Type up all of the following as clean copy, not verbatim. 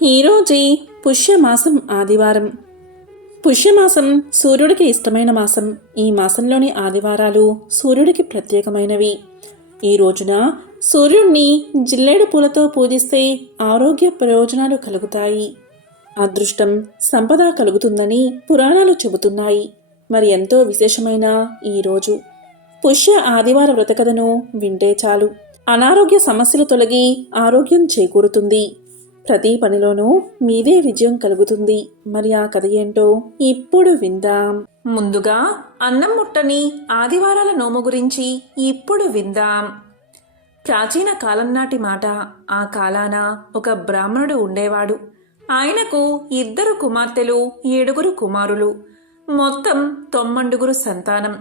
ఈరోజే పుష్యమాసం ఆదివారం. పుష్యమాసం సూర్యుడికి ఇష్టమైన మాసం. ఈ మాసంలోని ఆదివారాలు సూర్యుడికి ప్రత్యేకమైనవి. ఈ రోజున సూర్యుడిని జిల్లేడు పూలతో పూజిస్తే ఆరోగ్య ప్రయోజనాలు కలుగుతాయి. అదృష్టం, సంపద కలుగుతుందని పురాణాలు చెబుతున్నాయి. మరి ఎంతో విశేషమైన ఈరోజు పుష్య ఆదివార వ్రతకథను వింటే చాలు అనారోగ్య సమస్యలు తొలగి ఆరోగ్యం చేకూరుతుంది. ప్రతి పనిలోనూ మీదే విజయం కలుగుతుంది. మరి ఆ కథ ఏంటో ఇప్పుడు విందాం. ముందుగా అన్నం ముట్టని ఆదివారాల నోము గురించి ఇప్పుడు విందాం. ప్రాచీన కాలం నాటి మాట. ఆ కాలాన ఒక బ్రాహ్మణుడు ఉండేవాడు. ఆయనకు 2 కుమార్తెలు, 7 కుమారులు, మొత్తం 9 సంతానం.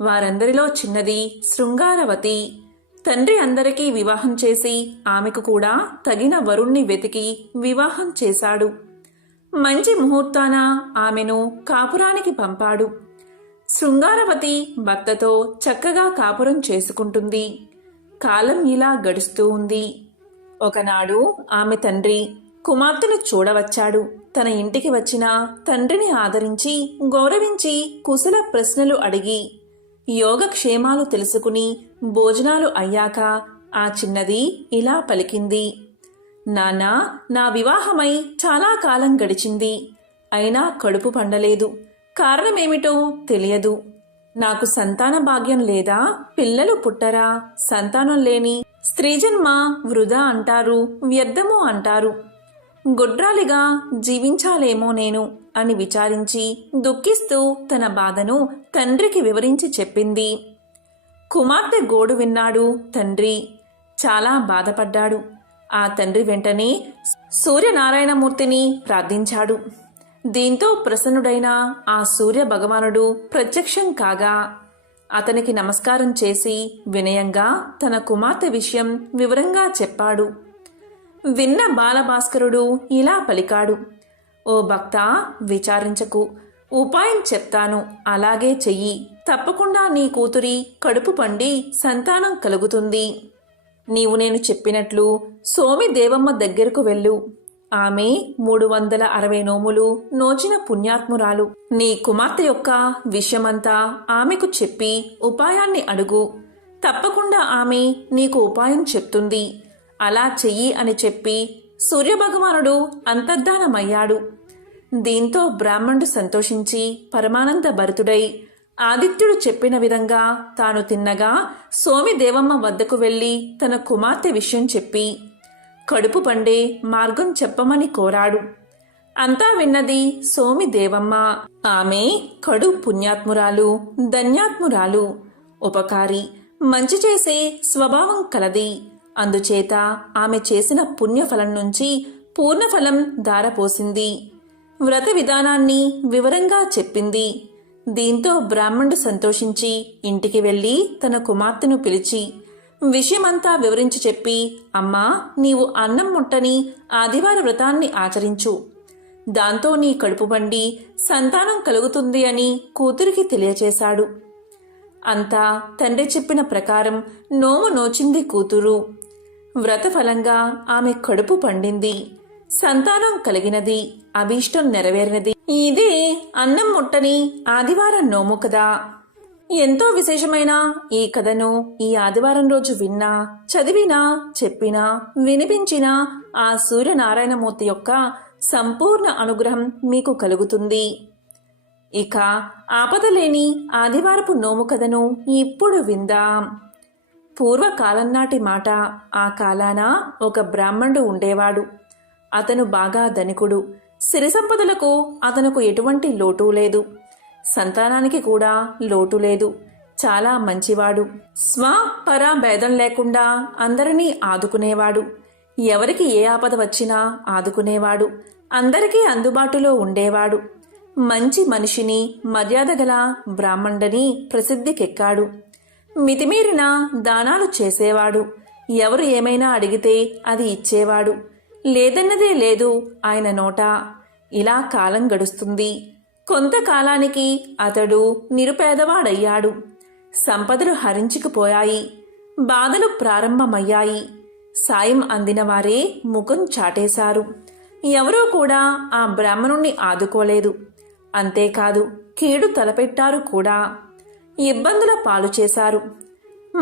వారందరిలో చిన్నది శృంగారవతి. తండ్రి అందరికీ వివాహం చేసి ఆమెకు కూడా తగిన వరుణ్ణి వెతికి వివాహం చేశాడు. మంచి ముహూర్తాన ఆమెను కాపురానికి పంపాడు. శృంగారవతి భర్తతో చక్కగా కాపురం చేసుకుంటుంది. కాలం ఇలా గడుస్తూ ఉంది. ఒకనాడు ఆమె తండ్రి కుమార్తెను చూడవచ్చాడు. తన ఇంటికి వచ్చిన తండ్రిని ఆదరించి గౌరవించి కుశల ప్రశ్నలు అడిగి యోగక్షేమాలు తెలుసుకుని భోజనాలు అయ్యాక ఆ చిన్నది ఇలా పలికింది. నాన్నా, నా వివాహమై చాలా కాలం గడిచింది. అయినా కడుపు పండలేదు. కారణమేమిటో తెలియదు. నాకు సంతాన భాగ్యం లేదా? పిల్లలు పుట్టరా? సంతానం లేని స్త్రీజన్మ వృధా అంటారు, వ్యర్థము అంటారు. గొడ్రాలిగా జీవించాలేమో నేను అని విచారించి దుఃఖిస్తూ తన బాధను తండ్రికి వివరించి చెప్పింది. కుమార్తె గోడు విన్నాడు తండ్రి. చాలా బాధపడ్డాడు. ఆ తండ్రి వెంటనే సూర్యనారాయణమూర్తిని ప్రార్థించాడు. దీంతో ప్రసన్నుడైన ఆ సూర్య భగవానుడు ప్రత్యక్షం కాగా అతనికి నమస్కారం చేసి వినయంగా తన కుమార్తె విషయం వివరంగా చెప్పాడు. విన్న బాలభాస్కరుడు ఇలా పలికాడు. ఓ భక్తా, విచారించకు. ఉపాయం చెప్తాను, అలాగే చెయ్యి. తప్పకుండా నీ కూతురి కడుపు పండి సంతానం కలుగుతుంది. నీవు నేను చెప్పినట్లు సోమి దేవమ్మ దగ్గరకు వెళ్ళు. ఆమె 360 నోములు నోచిన పుణ్యాత్మురాలు. నీ కుమార్తె యొక్క విషయమంతా ఆమెకు చెప్పి ఉపాయాన్ని అడుగు. తప్పకుండా ఆమె నీకు ఉపాయం చెప్తుంది. అలా చెయ్యి అని చెప్పి సూర్యభగవానుడు అంతర్ధానమయ్యాడు. దీంతో బ్రాహ్మణుడు సంతోషించి పరమానంద భరితుడై ఆదిత్యుడు చెప్పిన విధంగా తాను తిన్నగా సోమిదేవమ్మ వద్దకు వెళ్ళి తన కుమార్తె విషయం చెప్పి కడుపు పండే మార్గం చెప్పమని కోరాడు. అంతా విన్నది సోమిదేవమ్మ. ఆమె కడు పుణ్యాత్మురాలు, ధన్యాత్మురాలు, ఉపకారి, మంచి చేసే స్వభావం కలది. అందుచేత ఆమె చేసిన పుణ్యఫలం నుంచి పూర్ణఫలం ధారపోసింది. వ్రత విధానాన్ని వివరంగా చెప్పింది. దీంతో బ్రాహ్మణుడు సంతోషించి ఇంటికి వెళ్ళి తన కుమార్తెను పిలిచి విషయమంతా వివరించి చెప్పి, అమ్మా, నీవు అన్నం ముట్టని ఆదివార వ్రతాన్ని ఆచరించు. దాంతో నీ కడుపు పండి సంతానం కలుగుతుంది అని కూతురికి తెలియచేశాడు. అంతా తండ్రి చెప్పిన ప్రకారం నోము నోచింది కూతురు. వ్రతఫలంగా ఆమె కడుపు పండింది, సంతానం కలిగినది, అభీష్టం నెరవేరినది. ఇదే అన్నం ముట్టని ఆదివారం నోము కదా. ఎంతో విశేషమైన ఈ కథను ఈ ఆదివారం రోజు విన్నా, చదివినా, చెప్పినా, వినిపించినా ఆ సూర్యనారాయణమూర్తి యొక్క సంపూర్ణ అనుగ్రహం మీకు కలుగుతుంది. ఇక ఆపదలేని ఆదివారపు నోము కథను ఇప్పుడు విందాం. పూర్వకాలం నాటి మాట. ఆ కాలాన ఒక బ్రాహ్మణుడు ఉండేవాడు. అతను బాగా ధనికుడు. సిరి సంపదలకు అతనుకు ఎటువంటి లోటు లేదు. సంతానానికి కూడా లోటు లేదు. చాలా మంచివాడు. స్వ పర భేదం లేకుండా అందరినీ ఆదుకునేవాడు. ఎవరికి ఏ ఆపద వచ్చినా ఆదుకునేవాడు. అందరికీ అందుబాటులో ఉండేవాడు. మంచి మనిషిని, మర్యాద గల బ్రాహ్మణుడని ప్రసిద్ధికెక్కాడు. మితిమీరిన దానాలు చేసేవాడు. ఎవరు ఏమైనా అడిగితే అది ఇచ్చేవాడు. లేదన్నదే లేదు ఆయన నోట. ఇలా కాలం గడుస్తుంది. కొంతకాలానికి అతడు నిరుపేదవాడయ్యాడు. సంపదలు హరించుకుపోయాయి. బాధలు ప్రారంభమయ్యాయి. సాయం అందిన వారే ముఖం చాటేశారు. ఎవరూ కూడా ఆ బ్రాహ్మణుణ్ణి ఆదుకోలేదు. అంతేకాదు కీడు తలపెట్టారు కూడా. ఇబ్బందుల పాలు చేశారు.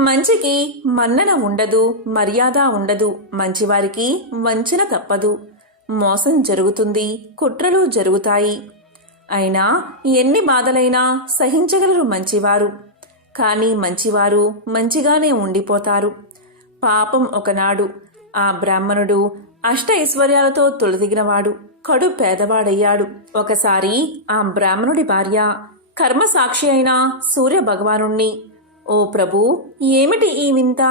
మంచికి మన్నన ఉండదు, మర్యాద ఉండదు. మంచివారికి వంచన తప్పదు. మోసం జరుగుతుంది, కుట్రలు జరుగుతాయి. అయినా ఎన్ని బాధలైనా సహించగలరు మంచివారు. కానీ మంచివారు మంచిగానే ఉండిపోతారు. పాపం ఒకనాడు ఆ బ్రాహ్మణుడు అష్ట ఐశ్వర్యాలతో తొలదిగినవాడు, కడు పేదవాడయ్యాడు. ఒకసారి ఆ బ్రాహ్మణుడి భార్య కర్మసాక్షి అయిన సూర్య భగవానుణ్ణి, ఓ ప్రభూ, ఏమిటి ఈ వింత?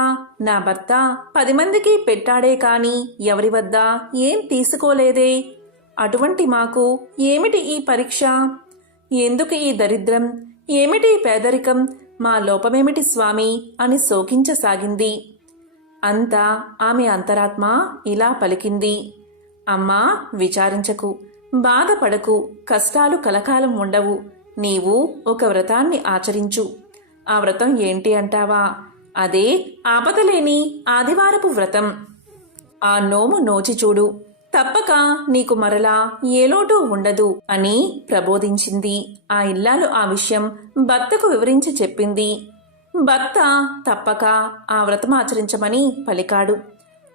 నా భర్త 10 మందికి పెట్టాడే కాని ఎవరి వద్ద ఏం తీసుకోలేదే. అటువంటి మాకు ఏమిటి ఈ పరీక్ష? ఎందుకు ఈ దరిద్రం? ఏమిటి పేదరికం? మా లోపమేమిటి స్వామి అని శోకించసాగింది. అంతా ఆమె అంతరాత్మ ఇలా పలికింది, అమ్మా, విచారించకు, బాధపడకు. కష్టాలు కలకాలం ఉండవు. నీవు ఒక వ్రతాన్ని ఆచరించు. ఆ వ్రతం ఏంటి అంటావా? అదే ఆపదలేని ఆదివారపు వ్రతం. ఆ నోము నోచి చూడు, తప్పక నీకు మరలా ఏ లోటు ఉండదు అని ప్రబోధించింది. ఆ ఇల్లాలు ఆ విషయం భర్తకు వివరించి చెప్పింది. భర్త తప్పక ఆ వ్రతం ఆచరించమని పలికాడు.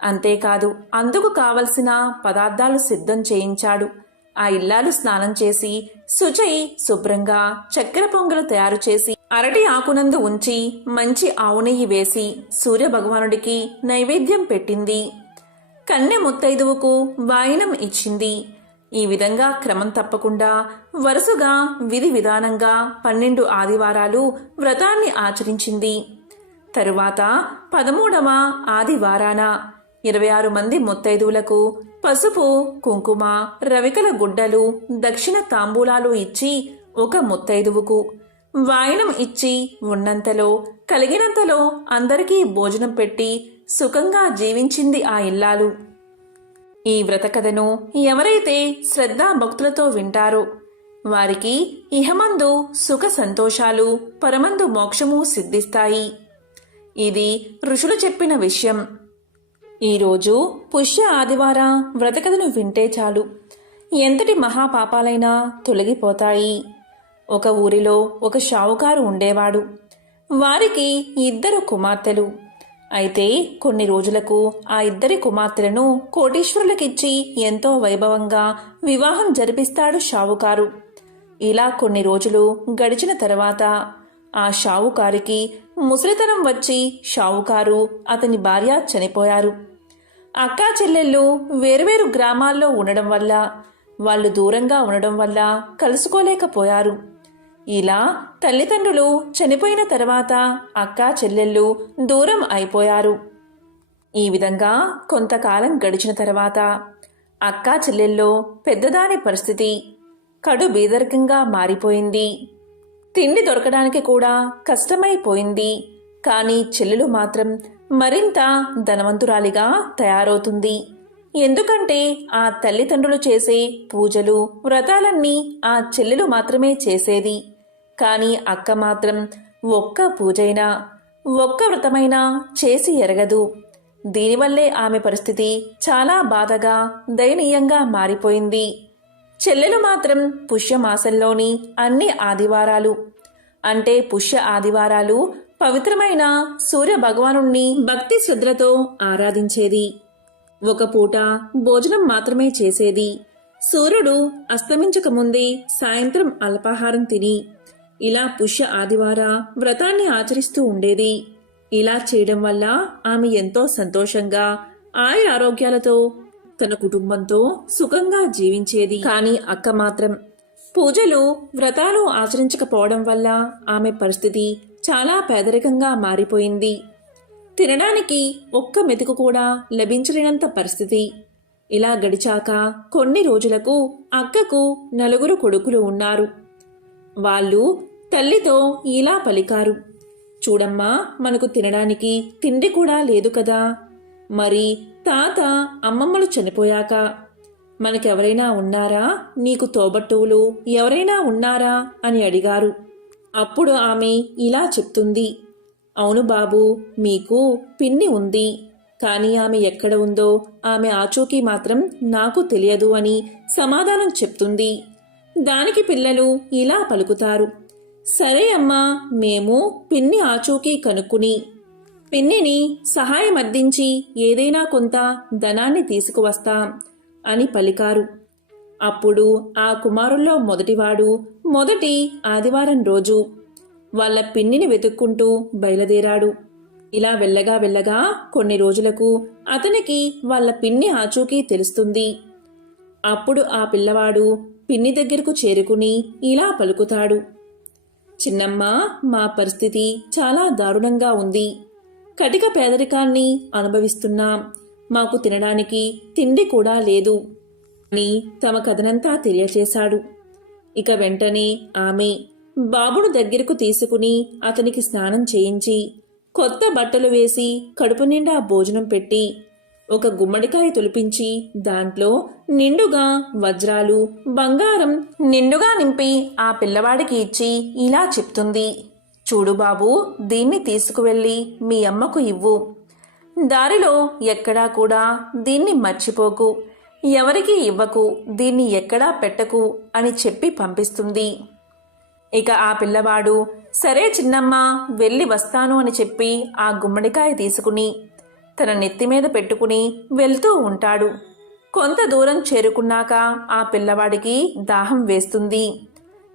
అంతేకాదు అందుకు కావలసిన పదార్థాలు సిద్ధం చేయించాడు. ఆ ఇల్లాలు స్నానం చేసి శుచై శుభ్రంగా చక్కెర పొంగలు తయారు చేసి అరటి ఆకునందు ఉంచి మంచి ఆవు నెయ్యి వేసి సూర్యభగవానుడికి నైవేద్యం పెట్టింది. కన్నె ముత్తైదువుకు వాయినం ఇచ్చింది. ఈ విధంగా క్రమం తప్పకుండా వరుసగా విధి విధానంగా 12 ఆదివారాలు వ్రతాన్ని ఆచరించింది. తరువాత 13వ ఆదివారాన 26 మంది ముత్తైదువులకు పసుపు, కుంకుమ, రవికల గుడ్డలు, దక్షిణ తాంబూలాలు ఇచ్చి ఒక ముత్తైదువుకు వాయనం ఇచ్చి ఉన్నంతలో కలిగినంతలో అందరికీ భోజనం పెట్టి సుఖంగా జీవించింది ఆ ఇల్లాలు. ఈ వ్రతకథను ఎవరైతే శ్రద్ధాభక్తులతో వింటారో వారికి ఇహమందు సుఖ సంతోషాలు, పరమందు మోక్షము సిద్ధిస్తాయి. ఇది ఋషులు చెప్పిన విషయం. ఈరోజు పుష్య ఆదివార వ్రతకథను వింటే చాలు ఎంతటి మహాపాపాలైనా తొలగిపోతాయి. ఒక ఊరిలో ఒక షావుకారు ఉండేవాడు. వారికి 2 కుమార్తెలు. అయితే కొన్ని రోజులకు ఆ 2 కుమార్తెలను కోటీశ్వరులకిచ్చి ఎంతో వైభవంగా వివాహం జరిపిస్తాడు షావుకారు. ఇలా కొన్ని రోజులు గడిచిన తర్వాత ఆ షావుకారికి ముసలితనం వచ్చి షావుకారు, అతని భార్య చనిపోయారు. అక్కా చెల్లెళ్ళు వేర్వేరు గ్రామాల్లో ఉండడం వల్ల, వాళ్ళు దూరంగా ఉండడం వల్ల కలుసుకోలేకపోయారు. ఇలా తల్లిదండ్రులు చనిపోయిన తర్వాత అక్కా చెల్లెళ్ళు దూరం అయిపోయారు. ఈ విధంగా కొంతకాలం గడిచిన తర్వాత అక్కా చెల్లెల్లో పెద్దదాని పరిస్థితి కడు బీదరికంగా మారిపోయింది. తిండి దొరకడానికి కూడా కష్టమైపోయింది. కానీ చెల్లెలు మాత్రం మరింత ధనవంతురాలిగా తయారవుతుంది. ఎందుకంటే ఆ తల్లిదండ్రులు చేసే పూజలు, వ్రతాలన్నీ ఆ చెల్లెలు మాత్రమే చేసేది. కానీ అక్క మాత్రం ఒక్క పూజైనా, ఒక్క వ్రతమైనా చేసి ఎరగదు. దీనివల్లే ఆమె పరిస్థితి చాలా బాధగా, దయనీయంగా మారిపోయింది. చెల్లెలు మాత్రం పుష్యమాసంలోని అన్ని ఆదివారాలు, అంటే పుష్య ఆదివారాలు పవిత్రమైన సూర్య భగవానుణ్ణి భక్తి శ్రద్ధలతో ఆరాధించేది. ఒక పూట భోజనం మాత్రమే చేసేది. సూర్యుడు అస్తమించకముందే సాయంత్రం అల్పాహారం తిని ఇలా పుష్య ఆదివార వ్రతాన్ని ఆచరిస్తూ ఉండేది. ఇలా చేయడం వల్ల ఆమె ఎంతో సంతోషంగా, ఆరోగ్యాలతో తన కుటుంబంతో సుఖంగా జీవించేది. కానీ అక్క మాత్రం పూజలు, వ్రతాలు ఆచరించకపోవడం వల్ల ఆమె పరిస్థితి చాలా పేదరికంగా మారిపోయింది. తినడానికి ఒక్క మెతుకు కూడా లభించలేనంత పరిస్థితి. ఇలా గడిచాక కొన్ని రోజులకు అక్కకు 4 కొడుకులు ఉన్నారు. వాళ్ళు తల్లితో ఇలా పలికారు, చూడమ్మా, మనకు తినడానికి తిండి కూడా లేదు కదా. మరి తాత, అమ్మమ్మలు చనిపోయాక మనకెవరైనా ఉన్నారా? నీకు తోబట్టువులు ఎవరైనా ఉన్నారా అని అడిగారు. అప్పుడు ఆమె ఇలా చెప్తుంది, అవును బాబు, మీకు పిన్ని ఉంది. కానీ ఆమె ఎక్కడ ఉందో ఆమె ఆచూకీ మాత్రం నాకు తెలియదు అని సమాధానం చెప్తుంది. దానికి పిల్లలు ఇలా పలుకుతారు, సరే అమ్మా, మేము పిన్ని ఆచూకీ కనుక్కుని పిన్నిని సహాయమర్థించి ఏదైనా కొంత ధనాన్ని తీసుకువస్తాం అని పలికారు. అప్పుడు ఆ కుమారుల్లో మొదటివాడు మొదటి ఆదివారం రోజు వాళ్ళ పిన్నిని వెతుక్కుంటూ బయలుదేరాడు. ఇలా వెళ్ళగా కొన్ని రోజులకు అతనికి వాళ్ళ పిన్ని ఆచూకీ తెలుస్తుంది. అప్పుడు ఆ పిల్లవాడు పిన్ని దగ్గరకు చేరుకుని ఇలా పలుకుతాడు, చిన్నమ్మ, మా పరిస్థితి చాలా దారుణంగా ఉంది. కటిక పేదరికాన్ని అనుభవిస్తున్నాం. మాకు తినడానికి తిండి కూడా లేదు అని తమ కథనంతా తెలియచేశాడు. ఇక వెంటనే ఆమె బాబును దగ్గరకు తీసుకుని అతనికి స్నానం చేయించి కొత్త బట్టలు వేసి కడుపు నిండా భోజనం పెట్టి ఒక గుమ్మడికాయ తొలిపించి దాంట్లో నిండుగా వజ్రాలు బంగారం నిండుగా నింపి ఆ పిల్లవాడికి ఇచ్చి ఇలా చెప్తుంది, చూడు బాబు, దీన్ని తీసుకువెళ్ళి మీ అమ్మకు ఇవ్వు. దారిలో ఎక్కడా కూడా దీన్ని మర్చిపోకు, ఎవరికీ ఇవ్వకు, దీన్ని ఎక్కడా పెట్టకు అని చెప్పి పంపిస్తుంది. ఇక ఆ పిల్లవాడు సరే చిన్నమ్మ, వెళ్ళి వస్తాను అని చెప్పి ఆ గుమ్మడికాయ తీసుకుని తన నెత్తిమీద పెట్టుకుని వెళ్తూ ఉంటాడు. కొంత దూరం చేరుకున్నాక ఆ పిల్లవాడికి దాహం వేస్తుంది.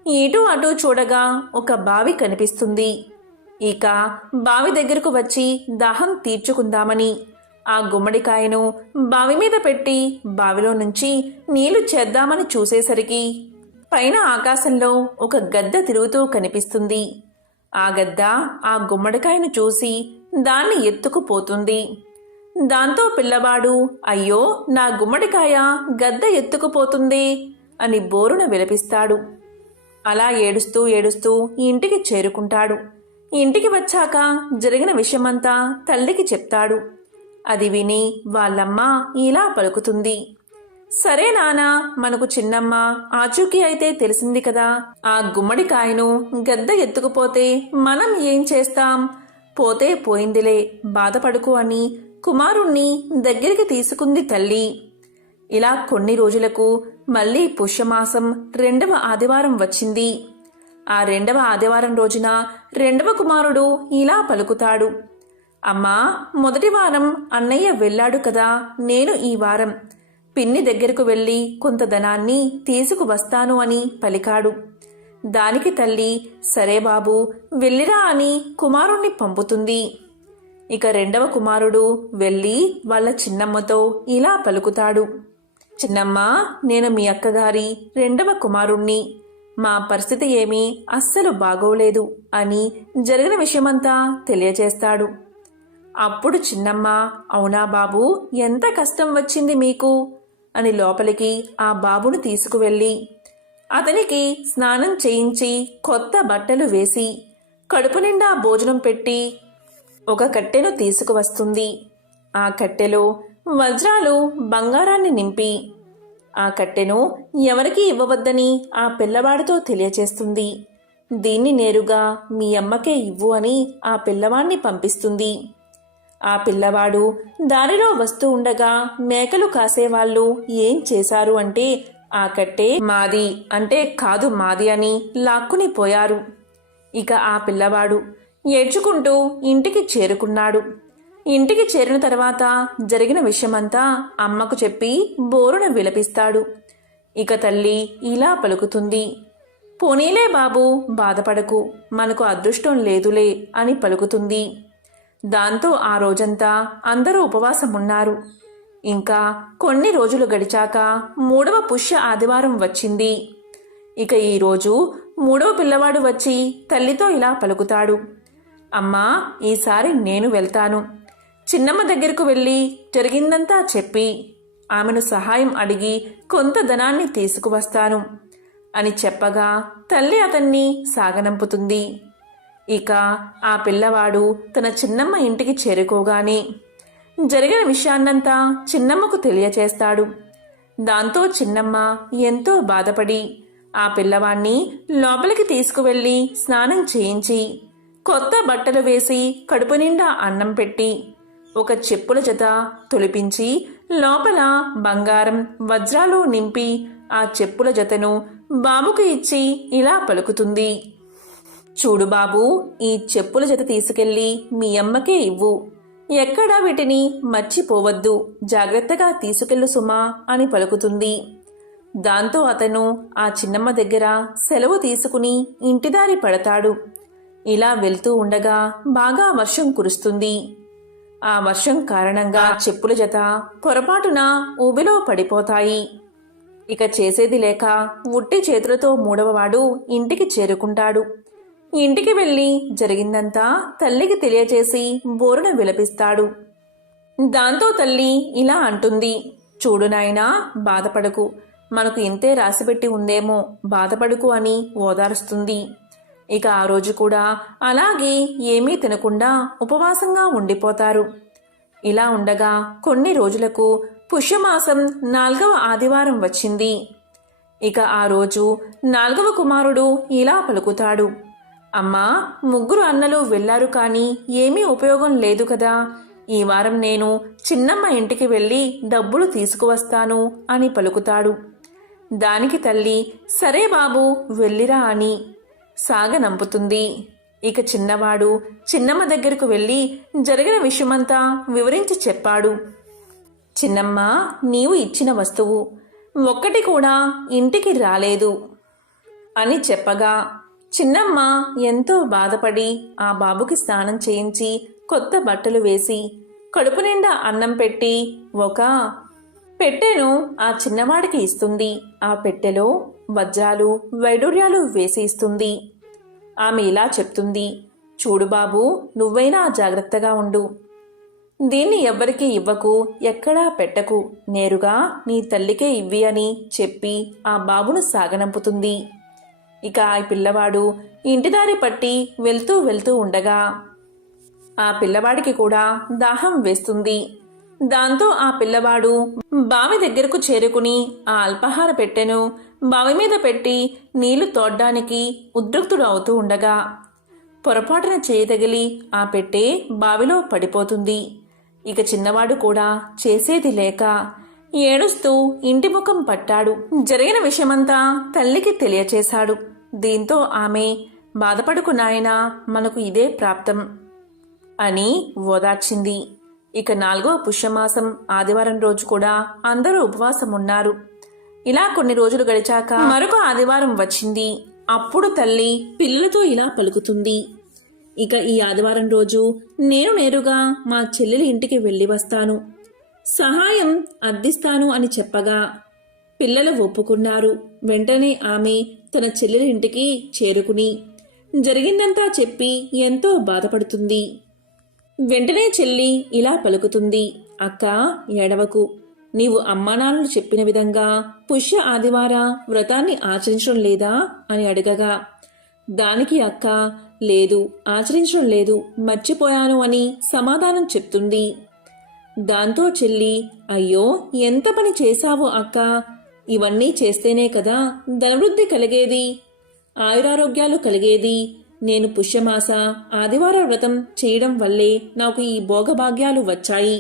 ఇటు అటు చూడగా ఒక బావి కనిపిస్తుంది. ఇక బావి దగ్గరకు వచ్చి దాహం తీర్చుకుందామని ఆ గుమ్మడికాయను బావి మీద పెట్టి బావిలో నుంచి నీళ్లు చేద్దామని చూసేసరికి పైన ఆకాశంలో ఒక గద్ద తిరుగుతూ కనిపిస్తుంది. ఆ గద్ద ఆ గుమ్మడికాయను చూసి దాన్ని ఎత్తుకుపోతుంది. దాంతో పిల్లవాడు, అయ్యో, నా గుమ్మడికాయ గద్ద ఎత్తుకుపోతుంది అని బోరున విలపిస్తాడు. అలా ఏడుస్తూ ఇంటికి చేరుకుంటాడు. ఇంటికి వచ్చాక జరిగిన విషయమంతా తల్లికి చెప్తాడు. అది విని వాళ్ళమ్మ ఇలా పలుకుతుంది, సరే నానా, మనకు చిన్నమ్మ ఆచూకీ అయితే తెలిసింది కదా, ఆ గుమ్మడికాయను గద్ద ఎత్తుకుపోతే మనం ఏం చేస్తాం, పోతే పోయిందిలే, బాధపడుకు అని కుమారుణ్ణి దగ్గరికి తీసుకుంది తల్లి. ఇలా కొన్ని రోజులకు మళ్ళీ పుష్యమాసం 2వ ఆదివారం వచ్చింది. ఆ 2వ ఆదివారం రోజున 2వ కుమారుడు ఇలా పలుకుతాడు, అమ్మా, మొదటి వారం అన్నయ్య వెళ్ళాడు కదా, నేను ఈ వారం పిన్ని దగ్గరకు వెళ్ళి కొంత ధనాన్ని తీసుకువస్తాను అని పలికాడు. దానికి తల్లి, సరే బాబు, వెళ్ళిరా అని కుమారుణ్ణి పంపుతుంది. ఇక 2వ కుమారుడు వెళ్ళి వాళ్ళ చిన్నమ్మతో ఇలా పలుకుతాడు, చిన్నమ్మ, నేను మీ అక్కగారి 2వ కుమారుణ్ణి, మా పరిస్థితి ఏమీ అస్సలు బాగోలేదు అని జరిగిన విషయమంతా తెలియచేస్తాడు. అప్పుడు చిన్నమ్మ, అవునా బాబు, ఎంత కష్టం వచ్చింది మీకు అని లోపలికి ఆ బాబును తీసుకువెళ్ళి అతనికి స్నానం చేయించి కొత్త బట్టలు వేసి కడుపు నిండా భోజనం పెట్టి ఒక కట్టెను తీసుకువస్తుంది. ఆ కట్టెలో వజ్రాలు బంగారాన్ని నింపి ఆ కట్టెను ఎవరికీ ఇవ్వవద్దని ఆ పిల్లవాడితో తెలియచేస్తుంది. దీన్ని నేరుగా మీ అమ్మకే ఇవ్వు అని ఆ పిల్లవాడిని పంపిస్తుంది. ఆ పిల్లవాడు దారిలో వస్తూ ఉండగా మేకలు కాసేవాళ్ళు ఏం చేశారు అంటే ఆ కట్టె మాది అంటే కాదు మాది అని లాక్కుని పోయారు. ఇక ఆ పిల్లవాడు ఏడ్చుకుంటూ ఇంటికి చేరుకున్నాడు. ఇంటికి చేరిన తర్వాత జరిగిన విషయమంతా అమ్మకు చెప్పి బోరున విలపిస్తాడు. ఇక తల్లి ఇలా పలుకుతుంది, పోనీలే బాబు, బాధపడకు, మనకు అదృష్టం లేదులే అని పలుకుతుంది. దాంతో ఆ రోజంతా అందరూ ఉపవాసమున్నారు. ఇంకా కొన్ని రోజులు గడిచాక 3వ పుష్య ఆదివారం వచ్చింది. ఇక ఈరోజు 3వ పిల్లవాడు వచ్చి తల్లితో ఇలా పలుకుతాడు, అమ్మా, ఈసారి నేను వెళ్తాను. చిన్నమ్మ దగ్గరకు వెళ్ళి జరిగిందంతా చెప్పి ఆమెను సహాయం అడిగి కొంత ధనాన్ని తీసుకువస్తాను అని చెప్పగా తల్లి అతన్ని సాగనంపుతుంది. ఇక ఆ పిల్లవాడు తన చిన్నమ్మ ఇంటికి చేరుకోగానే జరిగిన విషయాన్నంతా చిన్నమ్మకు తెలియచేస్తాడు. దాంతో చిన్నమ్మ ఎంతో బాధపడి ఆ పిల్లవాణ్ణి లోపలికి తీసుకువెళ్ళి స్నానం చేయించి కొత్త బట్టలు వేసి కడుపు నిండా అన్నం పెట్టి ఒక చెప్పుల జత తొలిపించి లోపల బంగారం వజ్రాలు నింపి ఆ చెప్పుల జతను బాబుకు ఇచ్చి ఇలా పలుకుతుంది. చూడు బాబు, ఈ చెప్పుల జత తీసుకెళ్ళి మీ అమ్మకే ఇవ్వు. ఎక్కడా వీటిని మర్చిపోవద్దు, జాగ్రత్తగా తీసుకెళ్ళు సుమా అని పలుకుతుంది. దాంతో అతను ఆ చిన్నమ్మ దగ్గర సెలవు తీసుకుని ఇంటిదారి పడతాడు. ఇలా వెళ్తూ ఉండగా బాగా వర్షం కురుస్తుంది. ఆ వర్షం కారణంగా చెప్పుల జత పొరపాటున ఊబిలో పడిపోతాయి. ఇక చేసేది లేక ఉట్టి చేతులతో మూడవవాడు ఇంటికి చేరుకుంటాడు. ఇంటికి వెళ్ళి జరిగిందంతా తల్లికి తెలియచేసి బోరున విలపిస్తాడు. దాంతో తల్లి ఇలా అంటుంది, చూడు నాయనా, బాధపడకు, మనకు ఇంతే రాసిపెట్టి ఉందేమో, బాధపడుకు అని ఓదారుస్తుంది. ఇక ఆ రోజు కూడా అలాగే ఏమీ తినకుండా ఉపవాసంగా ఉండిపోతారు. ఇలా ఉండగా కొన్ని రోజులకు పుష్యమాసం 4వ ఆదివారం వచ్చింది. ఇక ఆ రోజు 4వ కుమారుడు ఇలా పలుకుతాడు, అమ్మా, 3 అన్నలు వెళ్లారు కానీ ఏమీ ఉపయోగం లేదు కదా, ఈ వారం నేను చిన్నమ్మ ఇంటికి వెళ్ళి డబ్బులు తీసుకువస్తాను అని పలుకుతాడు. దానికి తల్లి సరే బాబు, వెళ్ళిరా అని సాగనంపుతుంది. ఇక చిన్నవాడు చిన్నమ్మ దగ్గరకు వెళ్ళి జరిగిన విషయమంతా వివరించి చెప్పాడు. చిన్నమ్మ, నీవు ఇచ్చిన వస్తువు ఒక్కటి కూడా ఇంటికి రాలేదు అని చెప్పగా చిన్నమ్మ ఎంతో బాధపడి ఆ బాబుకి స్నానం చేయించి కొత్త బట్టలు వేసి కడుపు నిండా అన్నం పెట్టి ఒక పెట్టెను ఆ చిన్నవాడికి ఇస్తుంది. ఆ పెట్టెలో వజ్రాలు వైడూర్యాలు వేసి ఇస్తుంది. ఆమె ఇలా చెప్తుంది, చూడు బాబు, నువ్వైనా జాగ్రత్తగా ఉండు, దీన్ని ఎవ్వరికీ ఇవ్వకు, ఎక్కడా పెట్టకు, నేరుగా నీ తల్లికే ఇవ్వి అని చెప్పి ఆ బాబును సాగనంపుతుంది. ఇక ఆ పిల్లవాడు ఇంటిదారి పట్టి వెళ్తూ వెళ్తూ ఉండగా ఆ పిల్లవాడికి కూడా దాహం వేస్తుంది. దాంతో ఆ పిల్లవాడు బావి దగ్గరకు చేరుకుని ఆ అల్పాహార పెట్టెను బావి మీద పెట్టి నీళ్లు తోడ్డానికి ఉద్రిక్తుడు అవుతూ ఉండగా పొరపాటున చేయతగిలి ఆ పెట్టె బావిలో పడిపోతుంది. ఇక చిన్నవాడు కూడా చేసేది లేక ఏడుస్తూ ఇంటి ముఖం పట్టాడు. జరిగిన విషయమంతా తల్లికి తెలియచేశాడు. దీంతో ఆమె, బాధపడుకు నాయనా, మనకు ఇదే ప్రాప్తం అని ఓదార్చింది. ఇక 4వ పుష్యమాసం ఆదివారం రోజు కూడా అందరూ ఉపవాసం ఉన్నారు. ఇలా కొన్ని రోజులు గడిచాక మరొక ఆదివారం వచ్చింది. అప్పుడు తల్లి పిల్లలతో ఇలా పలుకుతుంది, ఇక ఈ ఆదివారం రోజు నేను నేరుగా మా చెల్లెలి ఇంటికి వెళ్ళి వస్తాను, సహాయం అర్థిస్తాను అని చెప్పగా పిల్లలు ఒప్పుకున్నారు. వెంటనే ఆమె తన చెల్లెలి ఇంటికి చేరుకుని జరిగిందంతా చెప్పి ఎంతో బాధపడుతుంది. వెంటనే చెల్లి ఇలా పలుకుతుంది, అక్క, ఏడవకు, నీవు అమ్మానాన్నలు చెప్పిన విధంగా పుష్య ఆదివార వ్రతాన్ని ఆచరించడం లేదా అని అడగగా దానికి అక్క, లేదు, ఆచరించడం లేదు, మర్చిపోయాను అని సమాధానం చెప్తుంది. దాంతో చెల్లి, అయ్యో, ఎంత పని చేశావు అక్క, ఇవన్నీ చేస్తేనే కదా ధనవృద్ధి కలిగేది, ఆయురారోగ్యాలు కలిగేది, నేను పుష్యమాస ఆదివార వ్రతం చేయడం వల్లే నాకు ఈ భోగభాగ్యాలు వచ్చాయి,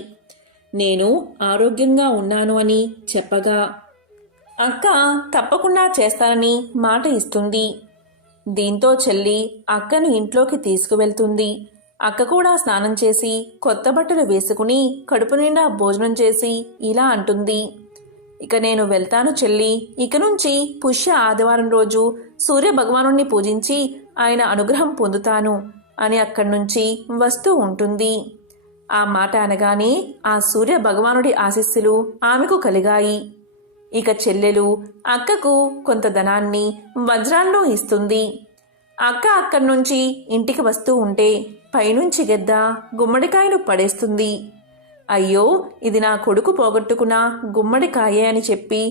నేను ఆరోగ్యంగా ఉన్నాను అని చెప్పగా అక్క తప్పకుండా చేస్తానని మాట ఇస్తుంది. దీంతో చెల్లి అక్కను ఇంట్లోకి తీసుకువెళ్తుంది. అక్క కూడా స్నానం చేసి కొత్త బట్టలు వేసుకుని కడుపు నిండా భోజనం చేసి ఇలా అంటుంది, ఇక నేను వెళ్తాను చెల్లి, ఇక నుంచి పుష్య ఆదివారం రోజు సూర్య భగవానుణ్ణి పూజించి ఆయన అనుగ్రహం పొందుతాను అని అక్కడి నుంచి వస్తూ ఉంటుంది. ఆ మాట అనగానే ఆ సూర్య భగవానుడి ఆశీస్సులు ఆమెకు కలిగాయి. ఇక చెల్లెలు అక్కకు కొంత ధనాన్ని వజ్రాలను ఇస్తుంది. అక్క అక్కడి నుంచి ఇంటికి వస్తూ ఉంటే పైనుంచి గెద్ద గుమ్మడికాయను పడేస్తుంది. అయ్యో, ఇది నా కొడుకు పోగొట్టుకున్న గుమ్మడికాయే అని చెప్పి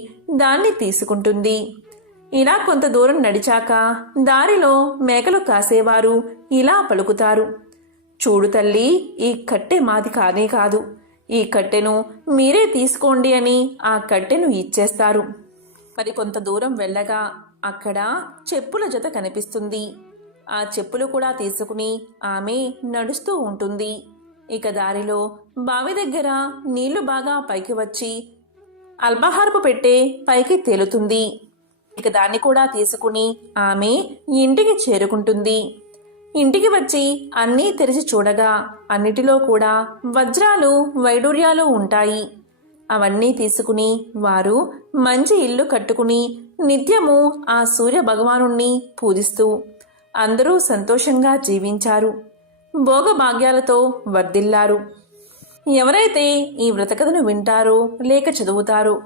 దాన్ని తీసుకుంటుంది. ఇలా కొంత దూరం నడిచాక దారిలో మేకలు కాసేవారు ఇలా పలుకుతారు, చూడు తల్లి, ఈ కట్టె మాది కానే కాదు, ఈ కట్టెను మీరే తీసుకోండి అని ఆ కట్టెను ఇచ్చేస్తారు. మరి కొంత దూరం వెళ్ళగా అక్కడ చెప్పుల జత కనిపిస్తుంది. ఆ చెప్పులు కూడా తీసుకుని ఆమె నడుస్తూ ఉంటుంది. ఇక దారిలో బావి దగ్గర నీళ్లు బాగా పైకి వచ్చి అల్పాహారపు పెట్టే పైకి తేలుతుంది. ఇక దాన్ని కూడా తీసుకుని ఆమె ఇంటికి చేరుకుంటుంది. ఇంటికి వచ్చి అన్నీ తెరిచి చూడగా అన్నిటిలో కూడా వజ్రాలు వైడూర్యాలు ఉంటాయి. అవన్నీ తీసుకుని వారు మంచి ఇల్లు కట్టుకుని నిత్యము ఆ సూర్య భగవానుణ్ణి పూజిస్తూ అందరూ సంతోషంగా జీవించారు. భోగభాగ్యాలతో వర్ధిల్లారు. ఎవరైతే ఈ వ్రతకథను వింటారో లేక చదువుతారో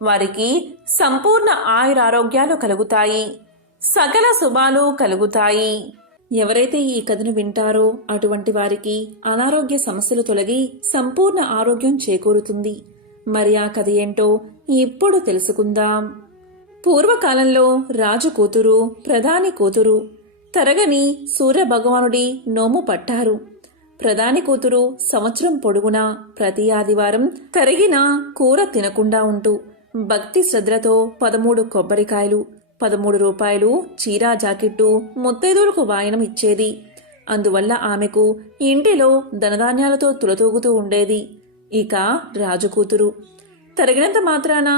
వారికి సంపూర్ణ ఆయురారోగ్యాలు కలుగుతాయి, సకల శుభాలు కలుగుతాయి. ఎవరైతే ఈ కథను వింటారో అటువంటి వారికి అనారోగ్య సమస్యలు తొలగి సంపూర్ణ ఆరోగ్యం చేకూరుతుంది. మరి ఆ కథ ఏంటో ఇప్పుడు తెలుసుకుందాం. పూర్వకాలంలో రాజు కూతురు, ప్రధాని కూతురు తరగని సూర్య భగవానుడి నోము పట్టారు. ప్రధాని కూతురు సంవత్సరం పొడుగునా ప్రతి ఆదివారం తరిగిన కూర తినకుండా ఉంటూ భక్తి శ్రద్ధలతో 13 కొబ్బరికాయలు, 13 రూపాయలు చీరా జాకెట్టు ముత్తైదువులకు వాయనం ఇచ్చేది. అందువల్ల ఆమెకు ఇంటిలో ధనధాన్యాలతో తులతూగుతూ ఉండేది. ఇక రాజు కూతురు తరిగినంత మాత్రాన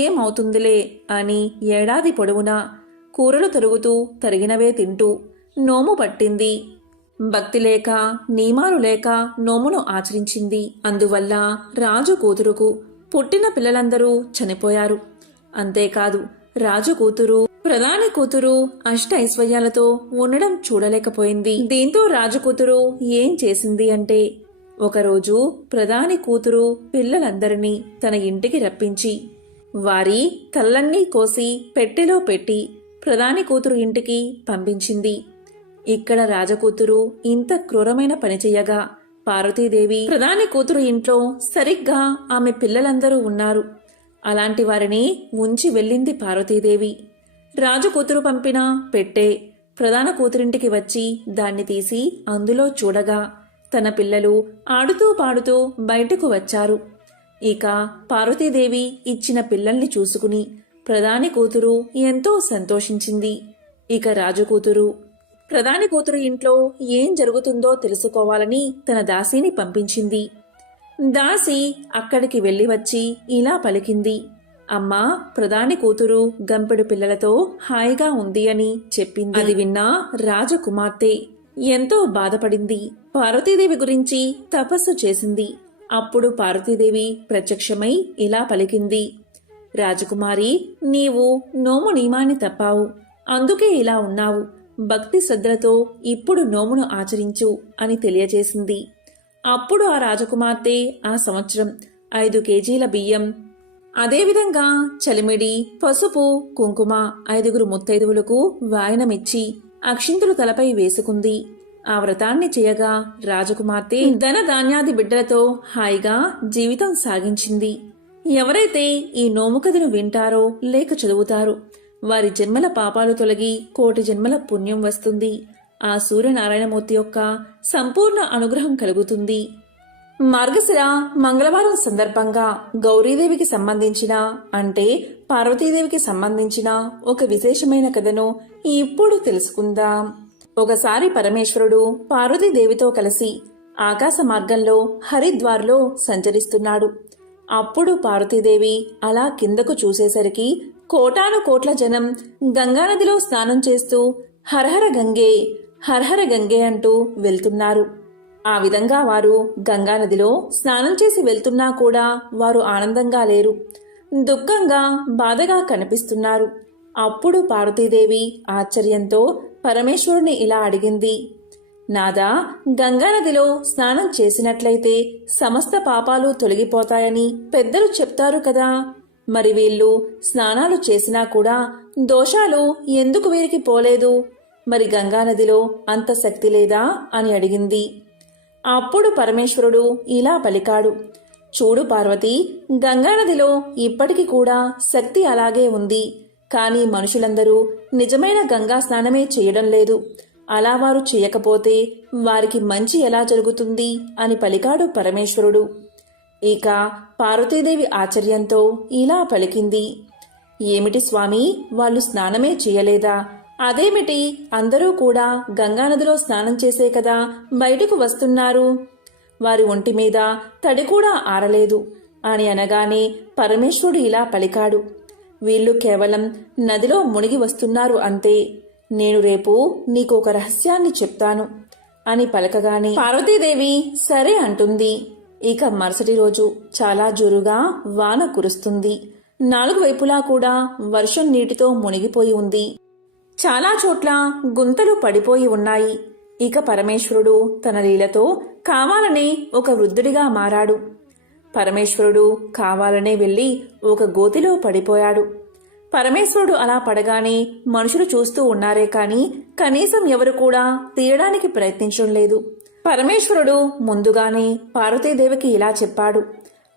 ఏమవుతుందిలే అని ఏడాది పొడవునా కూరలు తరుగుతూ తరిగినవే తింటూ నోము పట్టింది. భక్తి లేక నియమాలు లేక నోమును ఆచరించింది. అందువల్ల రాజు కూతురుకు పుట్టిన పిల్లలందరూ చనిపోయారు. అంతేకాదు రాజు కూతురు, ప్రధాని కూతురు అష్ట ఐశ్వర్యాలతో ఉండడం చూడలేకపోయింది. దీంతో రాజు కూతురు ఏం చేసింది అంటే, ఒకరోజు ప్రధాని కూతురు పిల్లలందరినీ తన ఇంటికి రప్పించి వారి తలన్నీ కోసి పెట్టెలో పెట్టి ప్రధాని కూతురు ఇంటికి పంపించింది. ఇక్కడ రాజకూతురు ఇంత క్రూరమైన పని చెయ్యగా పార్వతీదేవి ప్రధాని కూతురు ఇంట్లో సరిగ్గా ఆమె పిల్లలందరూ ఉన్నారు. అలాంటి వారిని ఉంచి వెళ్ళింది పార్వతీదేవి. రాజకూతురు పంపిన పెట్టె ప్రధాన కూతురింటికి వచ్చి దాన్ని తీసి అందులో చూడగా తన పిల్లలు ఆడుతూ పాడుతూ బయటకు వచ్చారు. ఇక పార్వతీదేవి ఇచ్చిన పిల్లల్ని చూసుకుని ప్రధాని కూతురు ఎంతో సంతోషించింది. ఇక రాజకూతురు ప్రధాని కూతురు ఇంట్లో ఏం జరుగుతుందో తెలుసుకోవాలని తన దాసిని పంపించింది. దాసి అక్కడికి వెళ్లి వచ్చి ఇలా పలికింది. అమ్మా, ప్రధాని కూతురు గంపెడు పిల్లలతో హాయిగా ఉంది అని చెప్పింది. అది విన్న రాజకుమార్తె ఎంతో బాధపడింది. పార్వతీదేవి గురించి తపస్సు చేసింది. అప్పుడు పార్వతీదేవి ప్రత్యక్షమై ఇలా పలికింది. రాజకుమారి, నీవు నోము నియమాన్ని తప్పావు, అందుకే ఇలా ఉన్నావు. భక్తి శ్రద్ధలతో ఇప్పుడు నోమును ఆచరించు అని తెలియజేసింది. అప్పుడు ఆ రాజకుమార్తె ఆ సంవత్సరం 5 కేజీల బియ్యం, అదేవిధంగా చలిమిడి, పసుపు, కుంకుమ 5 ముత్తైదువులకు వాయనమిచ్చి అక్షింతలు తలపై వేసుకుంది. ఆ వ్రతాన్ని చేయగా రాజకుమార్తె ధన ధాన్యాది బిడ్డలతో హాయిగా జీవితం సాగించింది. ఎవరైతే ఈ నోము కథను వింటారో లేక చదువుతారో వారి జన్మల పాపాలు తొలగి కోటి జన్మల పుణ్యం వస్తుంది. ఆ సూర్యనారాయణమూర్తి యొక్క సంపూర్ణ అనుగ్రహం కలుగుతుంది. మార్గశిర మంగళవారం సందర్భంగా గౌరీదేవికి సంబంధించిన అంటే పార్వతీదేవికి సంబంధించిన ఒక విశేషమైన కథను ఇప్పుడు తెలుసుకుందాం. ఒకసారి పరమేశ్వరుడు పార్వతీదేవితో కలిసి ఆకాశ మార్గంలో హరిద్వార్లో సంచరిస్తున్నాడు. అప్పుడు పార్వతీదేవి అలా కిందకు చూసేసరికి కోటాను కోట్ల జనం గంగానదిలో స్నానం చేస్తూ హరహర గంగే, హరహర గంగే అంటూ వెళ్తున్నారు. ఆ విధంగా వారు గంగానదిలో స్నానం చేసి వెళ్తున్నా కూడా వారు ఆనందంగా లేరు, దుఃఖంగా బాధగా కనిపిస్తున్నారు. అప్పుడు పార్వతీదేవి ఆశ్చర్యంతో పరమేశ్వరుని ఇలా అడిగింది. నాదా, గంగానదిలో స్నానం చేసినట్లయితే సమస్త పాపాలు తొలగిపోతాయని పెద్దలు చెప్తారు కదా, మరి వీళ్ళు స్నానాలు చేసినా కూడా దోషాలు ఎందుకు వీరికి పోలేదు? మరి గంగానదిలో అంత శక్తి లేదా అని అడిగింది. అప్పుడు పరమేశ్వరుడు ఇలా పలికాడు. చూడు పార్వతి, గంగానదిలో ఇప్పటికి కూడా శక్తి అలాగే ఉంది. కానీ మనుషులందరూ నిజమైన గంగా స్నానమే చేయడం లేదు. అలా వారు చేయకపోతే వారికి మంచి ఎలా జరుగుతుంది అని పలికాడు పరమేశ్వరుడు. ఇక పార్వతీదేవి ఆశ్చర్యంతో ఇలా పలికింది. ఏమిటి స్వామి, వాళ్ళు స్నానమే చేయలేదా? అదేమిటి, అందరూ కూడా గంగానదిలో స్నానం చేసే కదా బయటకు వస్తున్నారు? వారి ఒంటి మీద తడి కూడా ఆరలేదు అని అనగానే పరమేశ్వరుడు ఇలా పలికాడు, వీళ్ళు కేవలం నదిలో మునిగి వస్తున్నారు అంతే. నేను రేపు నీకు ఒక రహస్యాన్ని చెప్తాను అని పలకగానే పార్వతీదేవి సరే అంటుంది. ఇక మరుసటి రోజు చాలా జోరుగా వాన కురుస్తుంది. 4 వైపులా కూడా వర్షం నీటితో మునిగిపోయి ఉంది. చాలా చోట్ల గుంతలు పడిపోయి ఉన్నాయి. ఇక పరమేశ్వరుడు తన లీలతో కావాలనే ఒక వృద్ధుడిగా మారాడు. పరమేశ్వరుడు కావాలనే వెళ్లి ఒక గోతిలో పడిపోయాడు. పరమేశ్వరుడు అలా పడగానే మనుషులు చూస్తూ ఉన్నారే కాని కనీసం ఎవరు కూడా తీయడానికి ప్రయత్నించడం లేదు. పరమేశ్వరుడు ముందుగానే పార్వతీదేవికి ఇలా చెప్పాడు.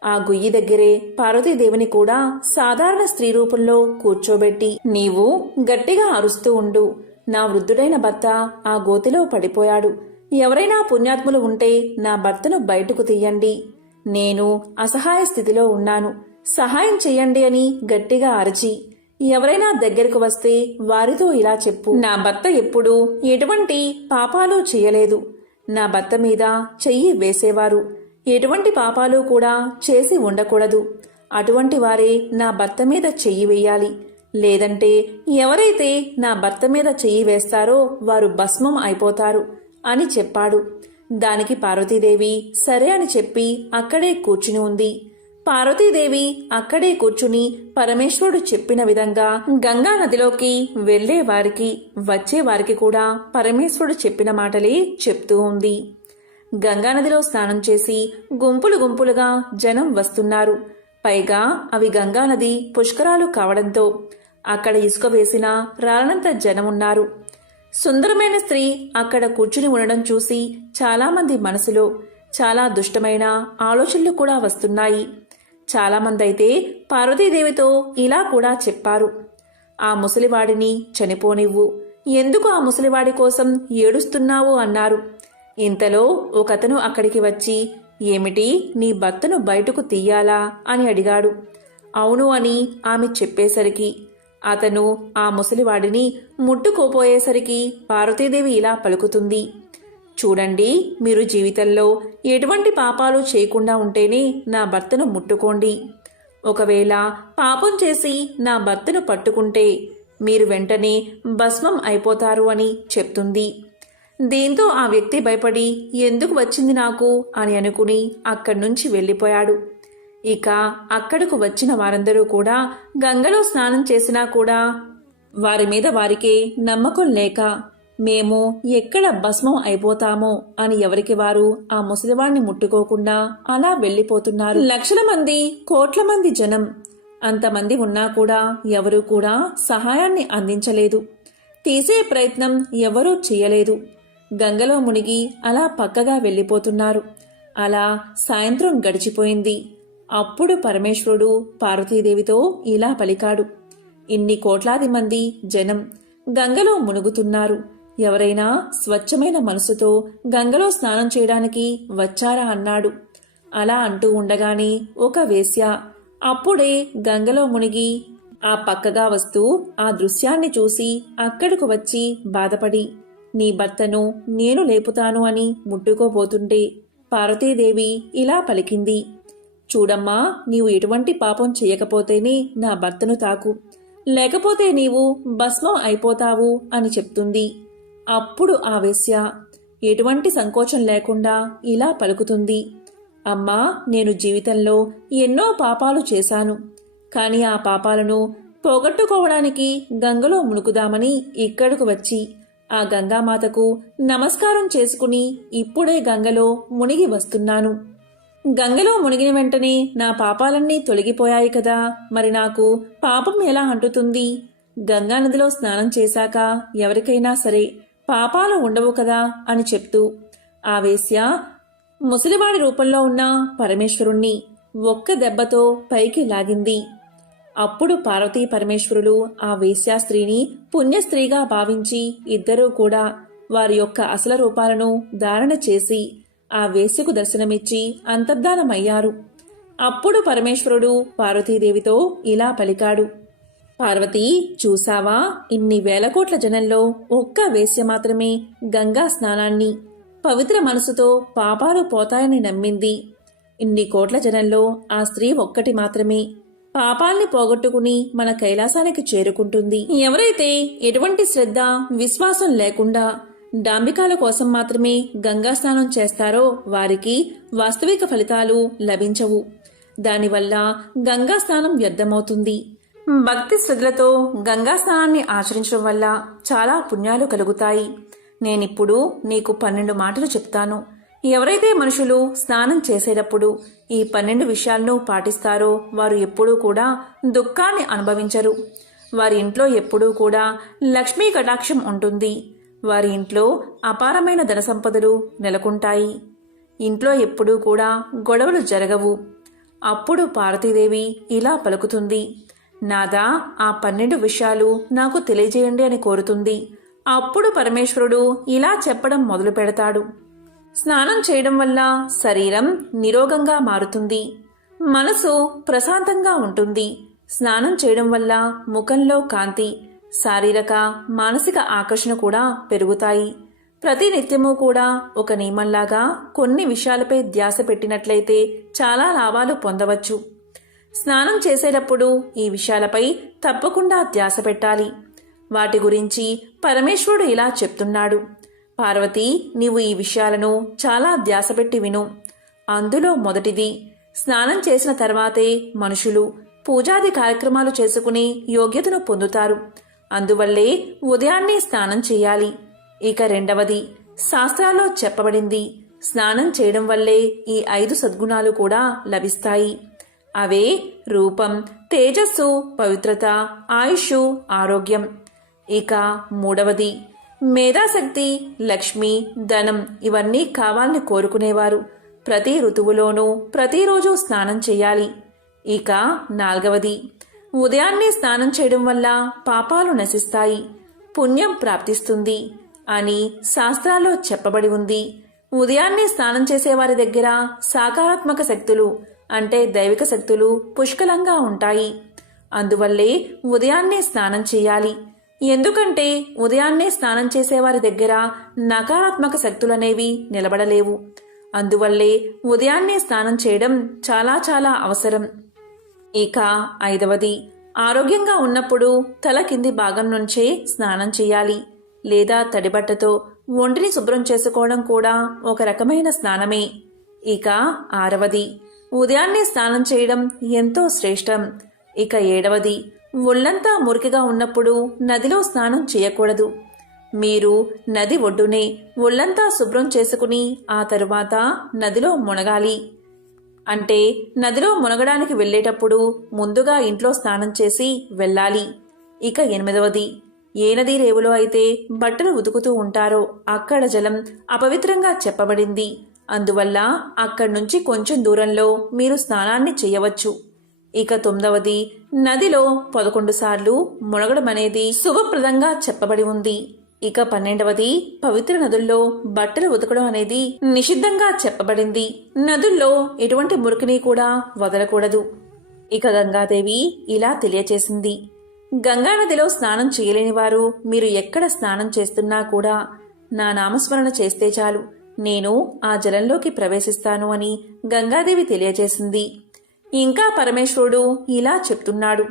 ఆ గుయ్యి దగ్గరే పార్వతీదేవిని కూడా సాధారణ స్త్రీ రూపంలో కూర్చోబెట్టి, నీవు గట్టిగా అరుస్తూ ఉండు. నా వృద్ధుడైన భర్త ఆ గోతిలో పడిపోయాడు. ఎవరైనా పుణ్యాత్ములు ఉంటే నా భర్తను బయటకు తీయండి. నేను అసహాయ స్థితిలో ఉన్నాను, సహాయం చెయ్యండి అని గట్టిగా అరచి, ఎవరైనా దగ్గరకు వస్తే వారితో ఇలా చెప్పు, నా భర్త ఎప్పుడూ ఎటువంటి పాపాలు చేయలేదు. నా భర్త మీద చెయ్యి వేసేవారు ఎటువంటి పాపాలు కూడా చేసి ఉండకూడదు. అటువంటి వారే నా భర్త మీద చెయ్యి వేయాలి. లేదంటే ఎవరైతే నా భర్త మీద చెయ్యి వేస్తారో వారు భస్మం అయిపోతారు అని చెప్పాడు. దానికి పార్వతీదేవి సరే అని చెప్పి అక్కడే కూర్చుని ఉంది. పార్వతీదేవి అక్కడే కూర్చుని పరమేశ్వరుడు చెప్పిన విధంగా గంగా నదిలోకి వెళ్లే వారికి వచ్చే వారికి కూడా పరమేశ్వరుడు చెప్పిన మాటలే చెప్తూ ఉంది. గంగానదిలో స్నానం చేసి గుంపులు గుంపులుగా జనం వస్తున్నారు. పైగా అవి గంగానది పుష్కరాలు కావడంతో అక్కడ ఇసుక వేసిన రాలనంత జనమున్నారు. సుందరమైన స్త్రీ అక్కడ కూర్చుని ఉండడం చూసి చాలామంది మనసులో చాలా దుష్టమైన ఆలోచనలు కూడా వస్తున్నాయి. చాలామంది అయితే పార్వతీదేవితో ఇలా కూడా చెప్పారు, ఆ ముసలివాడిని చనిపోనివ్వు, ఎందుకు ఆ ముసలివాడి కోసం ఏడుస్తున్నావు అన్నారు. ఇంతలో ఒకతను అక్కడికి వచ్చి, ఏమిటి నీ భర్తను బయటకు తీయాలా అని అడిగాడు. అవును అని ఆమె చెప్పేసరికి అతను ఆ ముసలివాడిని ముట్టుకోపోయేసరికి పార్వతీదేవి ఇలా పలుకుతుంది, చూడండి, మీరు జీవితంలో ఎటువంటి పాపాలు చేయకుండా ఉంటేనే నా భర్తను ముట్టుకోండి. ఒకవేళ పాపం చేసి నా భర్తను పట్టుకుంటే మీరు వెంటనే భస్మం అయిపోతారు అని చెప్తుంది. దీంతో ఆ వ్యక్తి భయపడి ఎందుకు వచ్చింది నాకు అని అనుకుని అక్కడి నుంచి వెళ్ళిపోయాడు. ఇక అక్కడకు వచ్చిన వారందరూ కూడా గంగలో స్నానం చేసినా కూడా వారి మీద వారికే నమ్మకం లేక మేము ఎక్కడ భస్మం అయిపోతామో అని ఎవరికి వారు ఆ ముసలివాణ్ణి ముట్టుకోకుండా అలా వెళ్ళిపోతున్నారు. లక్షల మంది, కోట్ల మంది జనం, అంతమంది ఉన్నా కూడా ఎవరూ కూడా సహాయాన్ని అందించలేదు. తీసే ప్రయత్నం ఎవరూ చేయలేదు. గంగలో మునిగి అలా పక్కగా వెళ్ళిపోతున్నారు. అలా సాయంత్రం గడిచిపోయింది. అప్పుడు పరమేశ్వరుడు పార్వతీదేవితో ఇలా పలికాడు, ఇన్ని కోట్లాది మంది జనం గంగలో మునుగుతున్నారు. ఎవరైనా స్వచ్ఛమైన మనసుతో గంగలో స్నానం చేయడానికి వచ్చారా అన్నాడు. అలా అంటూ ఉండగానే ఒక వేశ్య అప్పుడే గంగలో మునిగి ఆ పక్కగా వస్తూ ఆ దృశ్యాన్ని చూసి అక్కడకు వచ్చి బాధపడి, నీ భర్తను నేను లేపుతాను అని ముట్టుకోబోతుంటే పార్వతీదేవి ఇలా పలికింది, చూడమ్మా, నీవు ఎటువంటి పాపం చేయకపోతేనే నా భర్తను తాకు, లేకపోతే నీవు భస్మం అయిపోతావు అని చెప్తుంది. అప్పుడు ఆ వేశ్య ఎటువంటి సంకోచం లేకుండా ఇలా పలుకుతుంది, అమ్మా, నేను జీవితంలో ఎన్నో పాపాలు చేశాను. కాని ఆ పాపాలను పోగొట్టుకోవడానికి గంగలో మునుకుదామని ఇక్కడకు వచ్చి ఆ గంగామాతకు నమస్కారం చేసుకుని ఇప్పుడే గంగలో మునిగి వస్తున్నాను. గంగలో మునిగిన వెంటనే నా పాపాలన్నీ తొలగిపోయాయి కదా, మరి నాకు పాపం ఎలా అంటుతుంది? గంగానదిలో స్నానం చేశాక ఎవరికైనా సరే పాపాలు ఉండవు కదా అని చెప్తూ ఆ వేశ్య ముసలివాడి రూపంలో ఉన్న పరమేశ్వరుణ్ణి ఒక్క దెబ్బతో పైకి లాగింది. అప్పుడు పార్వతీ పరమేశ్వరులు ఆ వేశ్యాస్త్రీని పుణ్యస్త్రీగా భావించి ఇద్దరూ కూడా వారి యొక్క అసలు రూపాలను ధారణ చేసి ఆ వేశ్యకు దర్శనమిచ్చి అంతర్ధానమయ్యారు. అప్పుడు పరమేశ్వరుడు పార్వతీదేవితో ఇలా పలికాడు, పార్వతీ, చూసావా, ఇన్ని వేల కోట్ల జనంలో ఒక్క వేశ్య మాత్రమే గంగా స్నానాన్ని పవిత్ర మనసుతో పాపాలు పోతాయని నమ్మింది. ఇన్ని కోట్ల జనంలో ఆ స్త్రీ ఒక్కటి మాత్రమే పాపాల్ని పోగొట్టుకుని మన కైలాసానికి చేరుకుంటుంది. ఎవరైతే ఎటువంటి శ్రద్ధ విశ్వాసం లేకుండా డాంబికాల కోసం మాత్రమే గంగా స్నానం చేస్తారో వారికి వాస్తవిక ఫలితాలు లభించవు. దానివల్ల గంగా స్నానం వ్యర్థమవుతుంది. భక్తి శ్రద్ధలతో గంగా స్నానాన్ని ఆచరించడం వల్ల చాలా పుణ్యాలు కలుగుతాయి. నేనిప్పుడు నీకు 12 మాటలు చెప్తాను. ఎవరైతే మనుషులు స్నానం చేసేటప్పుడు ఈ 12 విషయాలను పాటిస్తారో వారు ఎప్పుడూ కూడా దుఃఖాన్ని అనుభవించరు. వారి ఇంట్లో ఎప్పుడూ కూడా లక్ష్మీ కటాక్షం ఉంటుంది. వారి ఇంట్లో అపారమైన ధన సంపదలు నెలకొంటాయి. ఇంట్లో ఎప్పుడూ కూడా గొడవలు జరగవు. అప్పుడు పార్వతీదేవి ఇలా పలుకుతుంది, నాదా ఆ 12 విషయాలు నాకు తెలియజేయండి అని కోరుతుంది. అప్పుడు పరమేశ్వరుడు ఇలా చెప్పడం మొదలు పెడతాడు. స్నానం చేయడం వల్ల శరీరం నిరోగంగా మారుతుంది. మనసు ప్రశాంతంగా ఉంటుంది. స్నానం చేయడం వల్ల ముఖంలో కాంతి, శారీరక మానసిక ఆకర్షణ కూడా పెరుగుతాయి. ప్రతి నిత్యము కూడా ఒక నియమంలాగా కొన్ని విషయాలపై ధ్యాస పెట్టినట్లయితే చాలా లాభాలు పొందవచ్చు. స్నానం చేసేటప్పుడు ఈ విషయాలపై తప్పకుండా ధ్యాస పెట్టాలి. వాటి గురించి పరమేశ్వరుడు ఇలా చెప్తున్నాడు. పార్వతి, నీవు ఈ విషయాలను చాలా ధ్యాస పెట్టి విను. అందులో మొదటిది, స్నానం చేసిన తర్వాతే మనుషులు పూజాది కార్యక్రమాలు చేసుకుని యోగ్యతను పొందుతారు. అందువల్లే ఉదయాన్నే స్నానం చేయాలి. ఇక రెండవది, శాస్త్రాల్లో చెప్పబడింది స్నానం చేయడం వల్లే ఈ 5 సద్గుణాలు కూడా లభిస్తాయి. అవే రూపం, తేజస్సు, పవిత్రత, ఆయుష్, ఆరోగ్యం. ఇక మూడవది, మేధాశక్తి, లక్ష్మి, ధనం ఇవన్నీ కావాలని కోరుకునేవారు ప్రతి ఋతువులోనూ ప్రతిరోజు స్నానం చేయాలి. ఇక నాలుగవది, ఉదయాన్నే స్నానం చేయడం వల్ల పాపాలు నశిస్తాయి, పుణ్యం ప్రాప్తిస్తుంది అని శాస్త్రాల్లో చెప్పబడి ఉంది. ఉదయాన్నే స్నానం చేసేవారి దగ్గర సాకారాత్మక శక్తులు అంటే దైవిక శక్తులు పుష్కలంగా ఉంటాయి. అందువల్లే ఉదయాన్నే స్నానం చేయాలి. ఎందుకంటే ఉదయాన్నే స్నానం చేసేవారి దగ్గర నకారాత్మక శక్తులనేవి నిలబడలేవు. అందువల్లే ఉదయాన్నే స్నానం చేయడం చాలా చాలా అవసరం. ఇక ఐదవది, ఆరోగ్యంగా ఉన్నప్పుడు తల కింది భాగం నుంచే స్నానం చేయాలి. లేదా తడిబట్టతో ఒంటిని శుభ్రం చేసుకోవడం కూడా ఒక రకమైన స్నానమే. ఇక ఆరవది, ఉదయాన్నే స్నానం చేయడం ఎంతో శ్రేష్టం. ఇక ఏడవది, ఒళ్ళంతా మురికిగా ఉన్నప్పుడు నదిలో స్నానం చేయకూడదు. మీరు నది ఒడ్డునే ఒళ్ళంతా శుభ్రం చేసుకుని ఆ తరువాత నదిలో మునగాలి. అంటే నదిలో మునగడానికి వెళ్ళేటప్పుడు ముందుగా ఇంట్లో స్నానం చేసి వెళ్ళాలి. ఇక ఎనిమిదవది, ఏ నదీ రేవులో అయితే బట్టలు ఉతుకుతూ ఉంటారో అక్కడ జలం అపవిత్రంగా చెప్పబడింది. అందువల్ల అక్కడి నుంచి కొంచెం దూరంలో మీరు స్నానాన్ని చేయవచ్చు. ఇక తొమ్మిదవది, నదిలో 11 సార్లు మునగడం అనేది శుభప్రదంగా చెప్పబడి ఉంది. ఇక 12వది, పవిత్ర నదుల్లో బట్టలు ఉతకడం అనేది నిషిద్ధంగా చెప్పబడింది. నదుల్లో ఎటువంటి మురికిని కూడా వదలకూడదు. ఇక గంగాదేవి ఇలా తెలియచేసింది, గంగా నదిలో స్నానం చేయలేని వారు మీరు ఎక్కడ స్నానం చేస్తున్నా కూడా నా నామస్మరణ చేస్తే చాలు, నేను ఆ జలంలోకి ప్రవేశిస్తాను అని గంగాదేవి తెలియజేసింది. ఇంకా పరమేశ్వరుడు ఇలా చెప్తున్నాడు,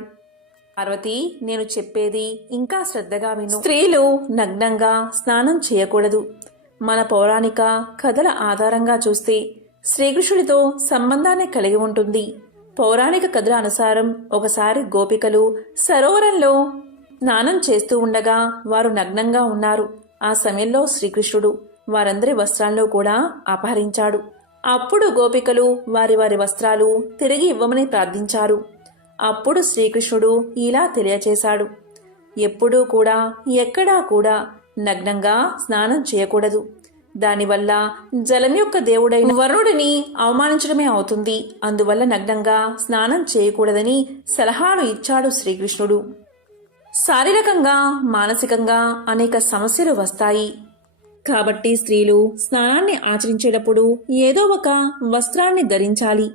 పార్వతి, నేను చెప్పేది ఇంకా శ్రద్ధగా విను. స్త్రీలు నగ్నంగా స్నానం చేయకూడదు. మన పౌరాణిక కథల ఆధారంగా చూస్తే శ్రీకృష్ణుడితో సంబంధాన్ని కలిగి ఉంటుంది. పౌరాణిక కథల అనుసారం ఒకసారి గోపికలు సరోవరంలో స్నానం చేస్తూ ఉండగా వారు నగ్నంగా ఉన్నారు. ఆ సమయంలో శ్రీకృష్ణుడు వారందరి వస్త్రాల్లో కూడా అపహరించాడు. అప్పుడు గోపికలు వారి వారి వస్త్రాలు తిరిగి ఇవ్వమని ప్రార్థించారు. అప్పుడు శ్రీకృష్ణుడు ఇలా తెలియచేశాడు, ఎప్పుడూ కూడా ఎక్కడా కూడా నగ్నంగా స్నానం చేయకూడదు. దానివల్ల జలం యొక్క దేవుడైన వరుణుడిని అవమానించడమే అవుతుంది. అందువల్ల నగ్నంగా స్నానం చేయకూడదని సలహాలు ఇచ్చాడు శ్రీకృష్ణుడు. శారీరకంగా మానసికంగా అనేక సమస్యలు వస్తాయి. కాబట్టి స్త్రీలు స్నానాన్ని ఆచరించేటప్పుడు ఏదో ఒక వస్త్రాన్ని ధరించాలి.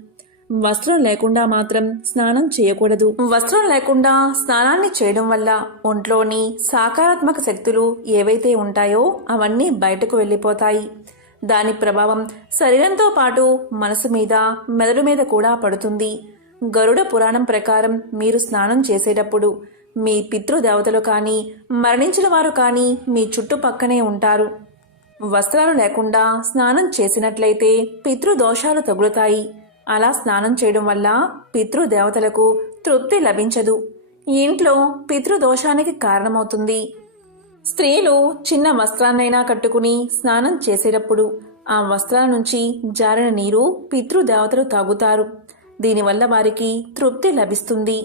వస్త్రం లేకుండా మాత్రం స్నానం చేయకూడదు. వస్త్రం లేకుండా స్నానాన్ని చేయడం వల్ల ఒంట్లోని సకారాత్మక శక్తులు ఏవైతే ఉంటాయో అవన్నీ బయటకు వెళ్ళిపోతాయి. దాని ప్రభావం శరీరంతో పాటు మనసు మీద, మెదడు మీద కూడా పడుతుంది. గరుడ పురాణం ప్రకారం మీరు స్నానం చేసేటప్పుడు మీ పితృదేవతలు కానీ, మరణించిన వారు కానీ మీ చుట్టుపక్కనే ఉంటారు. వస్త్రాలు లేకుండా స్నానం చేసినట్లయితే పితృదోషాలు తగులుతాయి. అలా స్నానం చేయడం వల్ల పితృదేవతలకు తృప్తి లభించదు. ఇంట్లో పితృదోషానికి కారణమవుతుంది. స్త్రీలు చిన్న వస్త్రాన్నైనా కట్టుకుని స్నానం చేసేటప్పుడు ఆ వస్త్రాల నుంచి జారిన నీరు పితృదేవతలు తాగుతారు. దీనివల్ల వారికి తృప్తి లభిస్తుంది.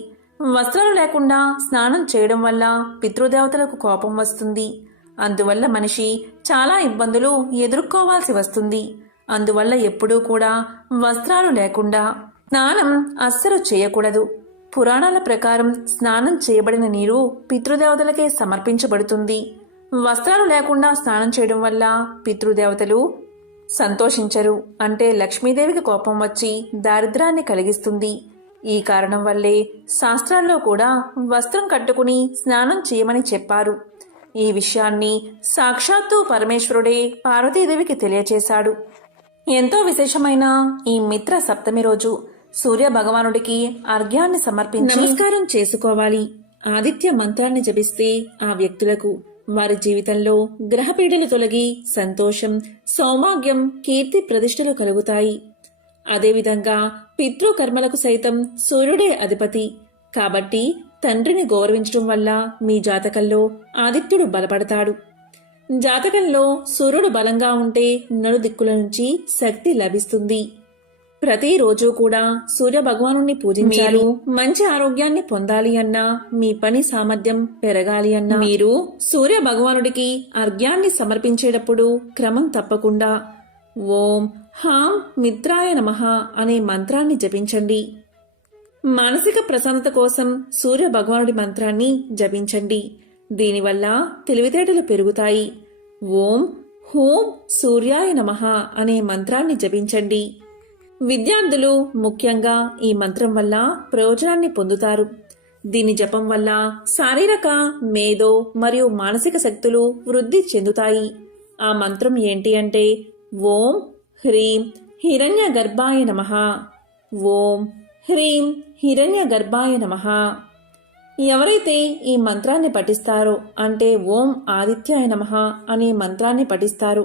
వస్త్రాలు లేకుండా స్నానం చేయడం వల్ల పితృదేవతలకు కోపం వస్తుంది. అందువల్ల మనిషి చాలా ఇబ్బందులు ఎదుర్కోవాల్సి వస్తుంది. అందువల్ల ఎప్పుడూ కూడా వస్త్రాలు లేకుండా స్నానం అస్సలు చేయకూడదు. పురాణాల ప్రకారం స్నానం చేయబడిన నీరు పితృదేవతలకే సమర్పించబడుతుంది. వస్త్రాలు లేకుండా స్నానం చేయడం వల్ల పితృదేవతలు సంతోషించరు. అంటే లక్ష్మీదేవికి కోపం వచ్చి దారిద్రాన్ని కలిగిస్తుంది. ఈ కారణం వల్లే శాస్త్రాల్లో కూడా వస్త్రం కట్టుకుని స్నానం చేయమని చెప్పారు. ఈ విషయాన్ని సాక్షాత్తు పరమేశ్వరుడే పార్వతీదేవికి తెలియచేశాడు. ఎంతో విశేషమైన ఈ మిత్ర సప్తమి రోజు సూర్య భగవానుడికి అర్ఘ్యాన్ని సమర్పించి నమస్కారం చేసుకోవాలి. ఆదిత్య మంత్రాన్ని జపిస్తే ఆ వ్యక్తులకు వారి జీవితంలో గ్రహపీడలు తొలగి సంతోషం, సౌభాగ్యం, కీర్తి ప్రతిష్టలు కలుగుతాయి. అదేవిధంగా పితృకర్మలకు సైతం సూర్యుడే అధిపతి కాబట్టి తండ్రిని గౌరవించడం వల్ల మీ జాతకంలో ఆదిత్యుడు బలపడతాడు. జాతకంలో సూర్యుడు బలంగా ఉంటే నలుదిక్కుల నుంచి శక్తి లభిస్తుంది. ప్రతిరోజు కూడా సూర్య భగవానుణ్ణి పూజించాలి. మంచి ఆరోగ్యాన్ని పొందాలి అన్నా, మీ పని సామర్థ్యం పెరగాలి అన్నా మీరు సూర్య భగవానుడికి అర్ఘ్యాన్ని సమర్పించేటప్పుడు క్రమం తప్పకుండా ఓం హాం మిత్రాయ నమః అనే మంత్రాన్ని జపించండి. మానసిక ప్రశాంతత కోసం సూర్య భగవానుడి మంత్రాన్ని జపించండి. దీనివల్ల తెలివితేటలు పెరుగుతాయి. ఓం హూం సూర్యాయ నమః అనే మంత్రాన్ని జపించండి. విద్యార్థులు ముఖ్యంగా ఈ మంత్రం వల్ల ప్రయోజనాన్ని పొందుతారు. దీని జపం వల్ల శారీరక, మేధో మరియు మానసిక శక్తులు వృద్ధి చెందుతాయి. ఆ మంత్రం ఏంటి అంటే ఓం హ్రీం హిరణ్య గర్భాయ నమః, ఓం హ్రీం హిరణ్య గర్భాయ నమః. ఎవరైతే ఈ మంత్రాన్ని పఠిస్తారో అంటే ఓం ఆదిత్యాయ నమః అనే మంత్రాన్ని పఠిస్తారో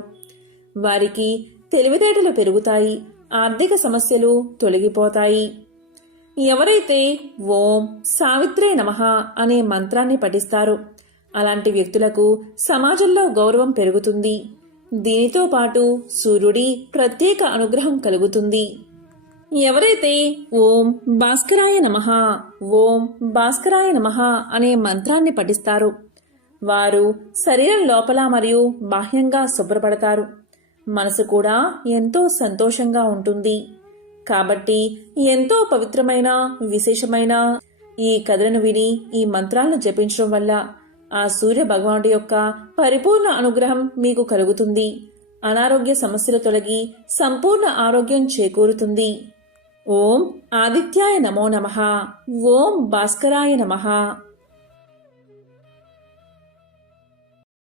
వారికి తెలివితేటలు పెరుగుతాయి, ఆర్థిక సమస్యలు తొలగిపోతాయి. ఎవరైతే ఓం సావిత్రే నమః అనే మంత్రాన్ని పఠిస్తారో అలాంటి వ్యక్తులకు సమాజంలో గౌరవం పెరుగుతుంది. దీనితో పాటు సూర్యుడి ప్రత్యేక అనుగ్రహం కలుగుతుంది. ఎవరైతే ఓం భాస్కరాయ నమః, ఓం భాస్కరాయ నమః అనే మంత్రాన్ని పఠిస్తారో వారు శరీరం లోపల మరియు బాహ్యంగా శుభ్రపడతారు. మనసు కూడా ఎంతో సంతోషంగా ఉంటుంది. కాబట్టి ఎంతో పవిత్రమైన, విశేషమైన ఈ కథలను విని ఈ మంత్రాలను జపించడం వల్ల ఆ సూర్య భగవానుడి యొక్క పరిపూర్ణ అనుగ్రహం మీకు కలుగుతుంది. అనారోగ్య సమస్యలు తొలగి సంపూర్ణ ఆరోగ్యం చేకూరుతుంది. ఓం ఆదిత్యాయ నమో నమః, ఓం భాస్కరాయ నమః.